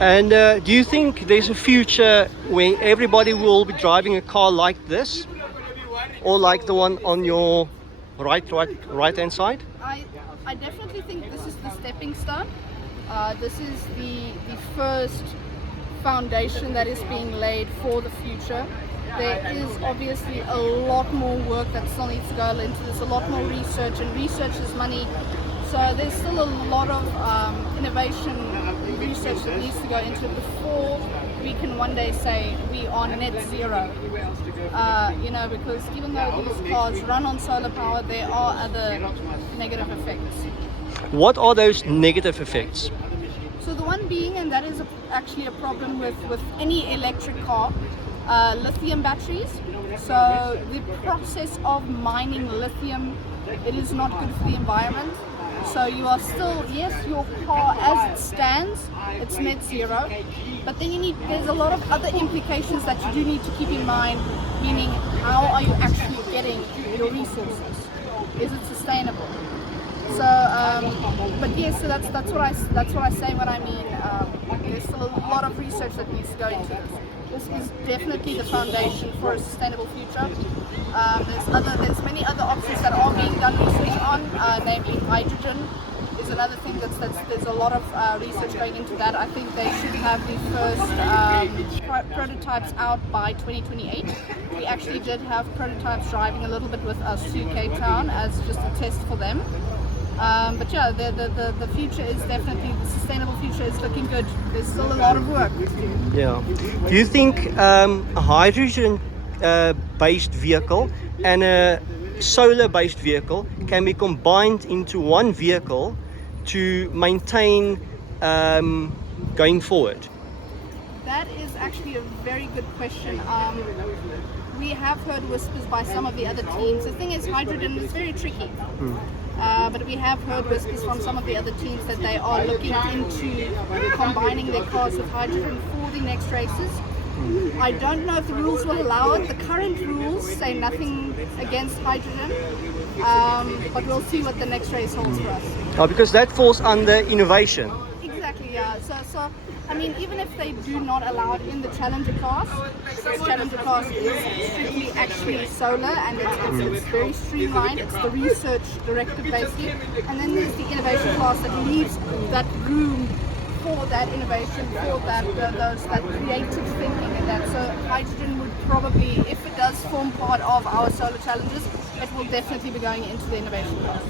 And do you think there's a future where everybody will be driving a car like this, or like the one on your right hand side? I definitely think this is the stepping stone. This is the first foundation that is being laid for the future. There is obviously a lot more work that still needs to go into this, a lot more research, and research is money. So there's still a lot of innovation research that needs to go into it before we can one day say we are net zero. Because even though these cars run on solar power, there are other negative effects. What are those negative effects? So the one being, and that is actually a problem with any electric car, lithium batteries. So the process of mining lithium, it is not good for the environment. So you are still, yes, your car as it stands, it's net zero, but then there's a lot of other implications that you do need to keep in mind, meaning how are you actually getting your resources? Is it sustainable? So, but yes, so that's what I say when I mean there's still a lot of research that needs to go into this. This is definitely the foundation for a sustainable future. There's many other options that are being done research on, namely hydrogen is another thing there's a lot of research going into that. I think they should have the first prototypes out by 2028. We actually did have prototypes driving a little bit with us to Cape Town as just a test for them. But yeah, the future is definitely, the sustainable future is looking good. There's still a lot of work. Yeah. Do you think a hydrogen based vehicle and a solar based vehicle can be combined into one vehicle to maintain going forward? That is actually a very good question. We have heard whispers by some of the other teams. The thing is, hydrogen is very tricky. But we have heard whispers from some of the other teams that they are looking into combining their cars with hydrogen for the next races. I don't know if the rules will allow it. The current rules say nothing against hydrogen, but we'll see what the next race holds for us. Oh, because that falls under innovation. Exactly, yeah. So I mean, even if they do not allow it in the Challenger class, this Challenger class is strictly actually solar, and it's very streamlined. It's the research directive basically, and then there's the innovation class that leaves that room for that innovation, for that creative thinking, and that. So hydrogen would probably, if it does form part of our solar challenges, it will definitely be going into the innovation class.